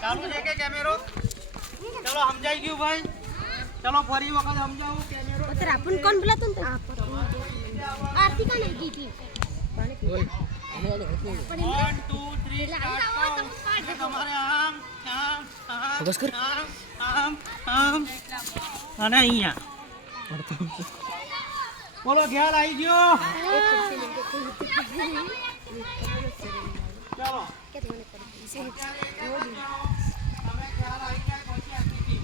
ચાલુ છે કે કેમેરો ચલો સમજાઈ ગયું ભાઈ? ચલો ફરી વખત સમજાવું. કેમેરો અત્યારે આપણ કોણ બોલાતો ને આરતી કાને ગઈ હતી વન ટુ થ્રી તમારે આમ આમ આમ આમ આમ આમ. અને અહીંયા. બોલો ખ્યાલ આવી ગયો? ચલો. તમે ખ્યાલ આવી ગયા પહોંચી આખી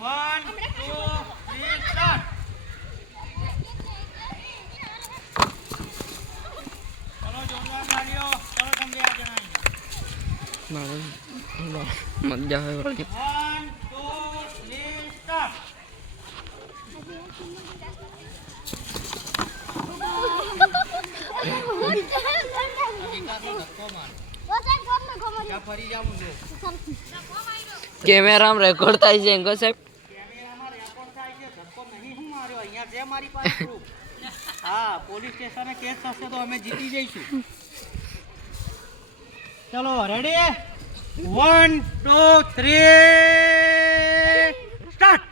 One, two, three, start. ચલો જોરદાર મજા આવે કેમેરામાં રેકોર્ડ થાય છે એંગો સાહેબ કેમેરામાં રેકોર્ડ થાય છે ધક્કો નહીં હું માર્યો અહીંયા પાસે. હા, પોલીસ સ્ટેશને કેસ થશે તો અમે જીતી જઈશું. ચલો ready one two three start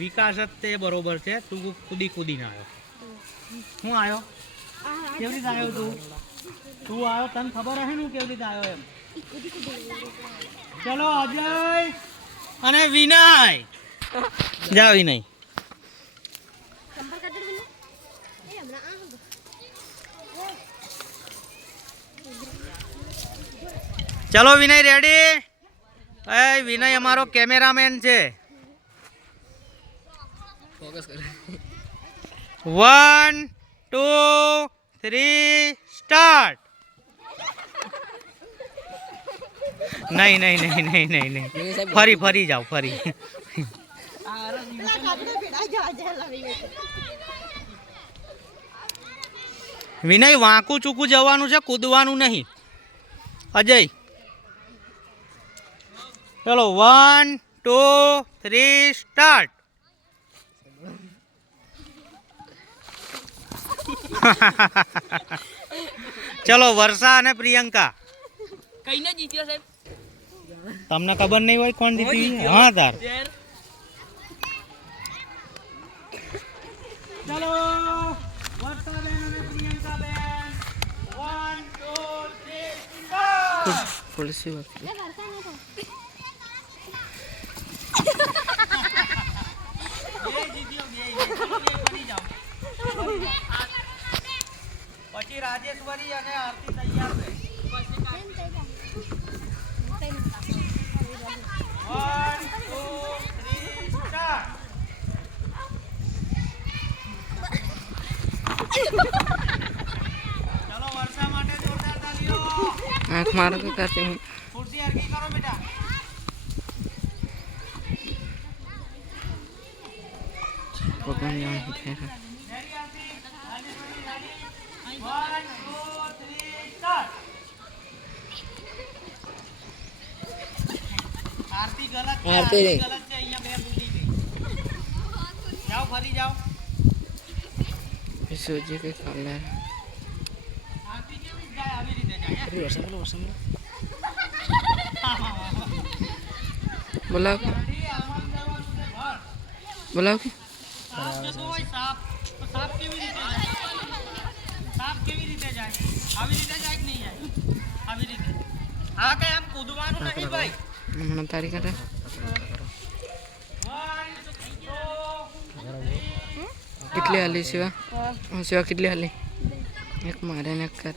વિકાસ જ તે બરોબર છે. તું કૂદી કૂદીને આવ્યો. હું આવ્યો? કેવી રીતે આવ્યો તું? તું આવ્યો? તને ખબર હશે ને હું કેવી રીતે આવ્યો એમ? ચલો, અજય! અને વિનય. જા વિનય ચલો વિનય રેડી એ વિનય અમારો કેમેરામેન છે. વન ટુ થ્રી સ્ટાર્ટ નહીં નહીં નહીં નહીં નહીં નહીં. ફરી ફરી જાઓ ફરી. વિનય વાંકું ચૂકું જવાનું છે કૂદવાનું નહીં. અજય. ચલો વન ટુ થ્રી સ્ટાર્ટ ચલો વર્ષા અને પ્રિયંકા. કઈને જીત્યો સાહેબ? તમને ખબર નહીં હોય કોણ જીતી હા તાર. ચલો. વર્ષાબેન અને પ્રિયંકાબેન. One two three start police વાત બે જીત્યો બે ચલો બે બની જાઓ. પછી રાજેશ્વરી અને આરતી તૈયાર છે વન ટુ થ્રી સ્ટાર્ટ ચલો વર્ષા માટે જોરદાર તાલીઓ આંખ મારો કે કાચે હું ખુરશી હરકી जाओ फरी जाओ જવાનું के રેડી બોલાવ. બોલાવ. હા કઈ આમ કૂદવાનું ભાઈ હમણાં હતા કેટલી હાલી શિવા? શિવા કેટલી હાલી? એક મારે ને એક.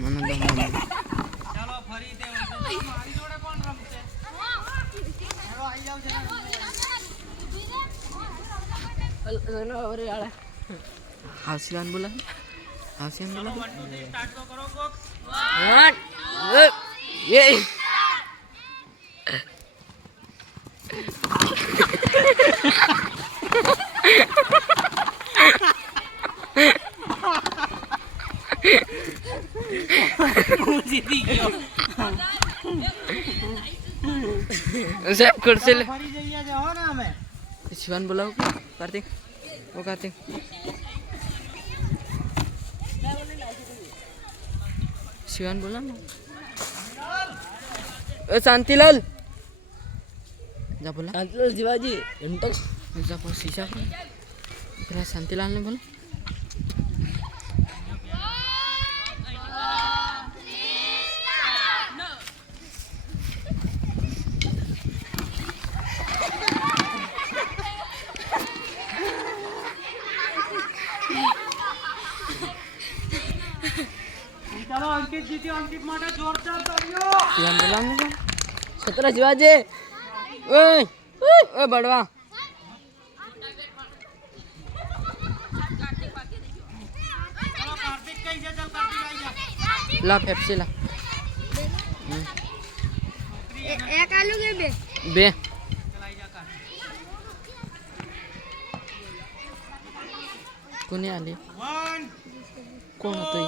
મને તો ચાલો ફરી તે. મારી જોડે કોણ રમશે? ચાલો આવી જાવ જરા. હાઉસીવાન બોલા હાઉસીવાન બોલા વન ટુ થ્રી સ્ટાર્ટ તો કરો કોક. એ હું જીતી ગયો સાહેબ ખુરશી લે. ફરી જઈએ છે હો ને અમે. શિવાન બોલાવો કે કાર્તિક? ઓ કાર્તિક. શિવાન બોલાવ ને. એ શાંતિલાલ. જા બોલા. શાંતિલાલ જીવાજી એમ તો જા પર શીશા. પર પેલા શાંતિલાલ ને બોલો. ચાલો અંકિત જીત્યો અંકિત માટે જોરદાર તાળીઓ. શિવાન બોલાવ ને સત્ર શિવાજી ઓય ઓય બડવા ચાલો કાર્તિક કઈ છે ચાલ કાર્તિક આવી જા. લા પેપ્સી લા. એક આલુ કે બે? બે ચાલ આવી જા કાર્તિક કોને આલી વન કોણ હતો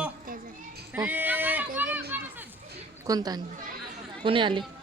ઈ